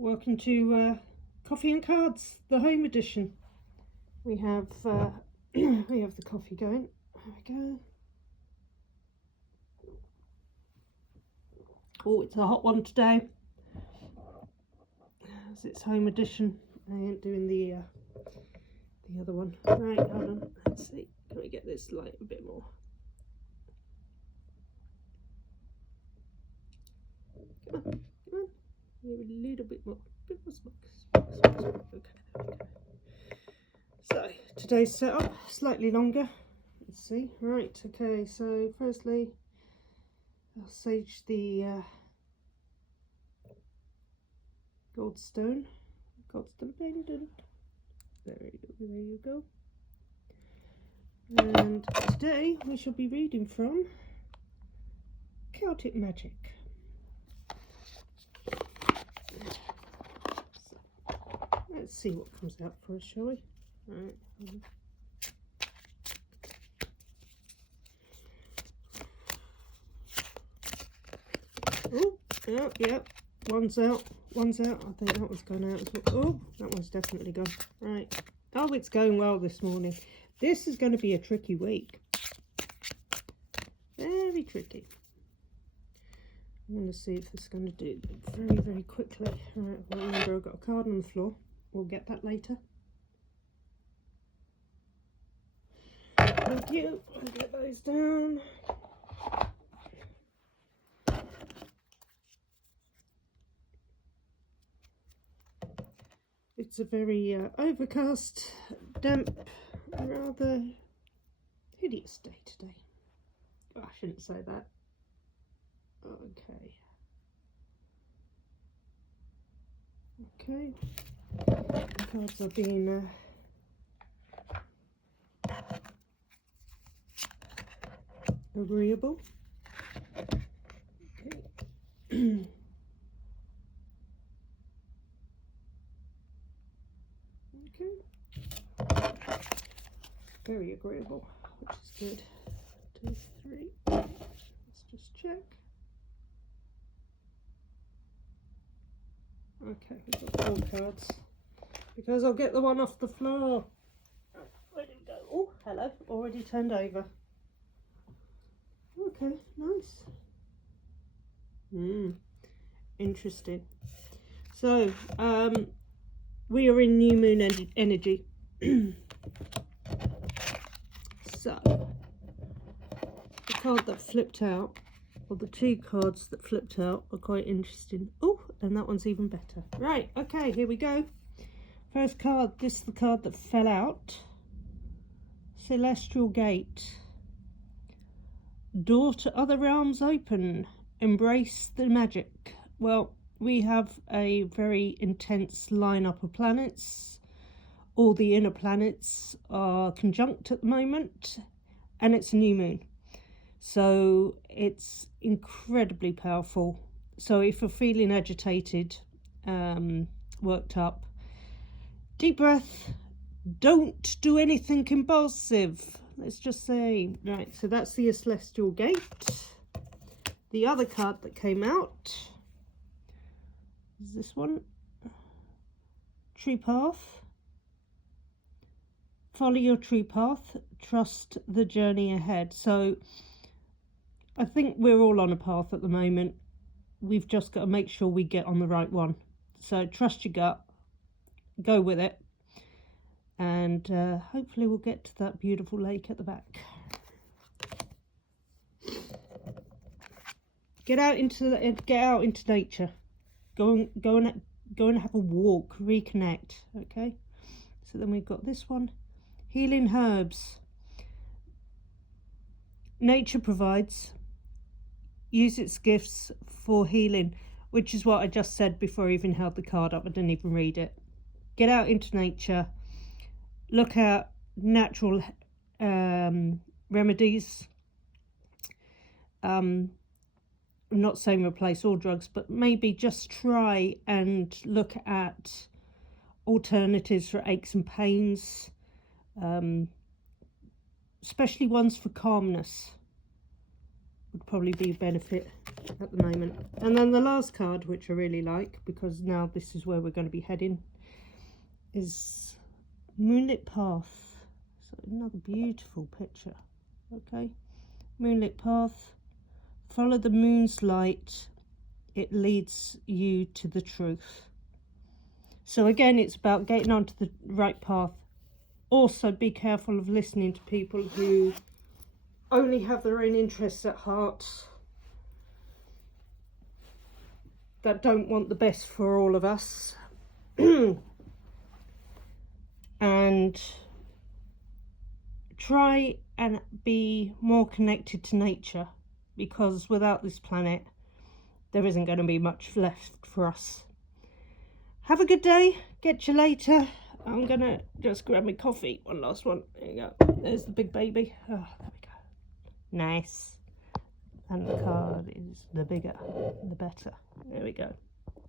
Welcome to Coffee and Cards, the home edition. We have we have the coffee going. There we go. Oh, it's a hot one today. As it's home edition. I ain't doing the other one. Right, hold on. Let's see. Can we get this light a bit more? Come on, come on. Maybe a little bit more. Bit more smoke. Okay, there we go. So today's setup slightly longer. Let's see. Right. Okay. So firstly, I'll sage the Goldstone pendant. There you go. And today we shall be reading from Celtic Magic. So, let's see what comes out for us, shall we? Right. Oh, yeah. One's out. I think that one's gone out as well. Oh, that one's definitely gone. Right. Oh, it's going well this morning. This is going to be a tricky week. Very tricky. I'm going to see if it's going to do very, very quickly. Right, well, remember I've got a card on the floor. We'll get that later. Thank you. I'll get those down. It's a very overcast, damp, rather hideous day today. Oh, I shouldn't say that. Okay. The cards are being agreeable. Okay. Okay. Very agreeable, which is good. 2, 3. Let's just check. Okay, we've got 4 cards. Because I'll get the one off the floor. Where did it go? Oh, hello. Already turned over. Okay, nice. Interesting. So, we are in new moon energy. So, the card that flipped out, or the 2 cards that flipped out, are quite interesting. Oh, and that one's even better. Right, okay, here we go. First card, this is the card that fell out. Celestial Gate. Door to other realms open. Embrace the magic. Well, we have a very intense lineup of planets. All the inner planets are conjunct at the moment, and it's a new moon. So it's incredibly powerful. So if you're feeling agitated, worked up, deep breath. Don't do anything impulsive. Let's just say, right, so that's the Celestial Gate. The other card that came out is this one. True Path. Follow your true path. Trust the journey ahead. So I think we're all on a path at the moment. We've just got to make sure we get on the right one. So trust your gut. Go with it. And hopefully we'll get to that beautiful lake at the back. Get out into nature. Go and have a walk. Reconnect. Okay. So then we've got this one. Healing herbs. Nature provides. Use its gifts for healing, which is what I just said before I even held the card up. I didn't even read it. Get out into nature. Look at natural remedies. I'm not saying replace all drugs, but maybe just try and look at alternatives for aches and pains, especially ones for calmness, would probably be a benefit at the moment. And then the last card, which I really like, because now this is where we're going to be heading, is Moonlit Path. So another beautiful picture. Okay, Moonlit Path. Follow the moon's light. It leads you to the truth. So again, it's about getting onto the right path. Also, be careful of listening to people who only have their own interests at heart, that don't want the best for all of us. And try and be more connected to nature, because without this planet, there isn't going to be much left for us. Have a good day. Get you later. I'm going to just grab my coffee. One last one. There you go. There's the big baby. Oh, there we go. Nice. And the card is the bigger, the better. There we go.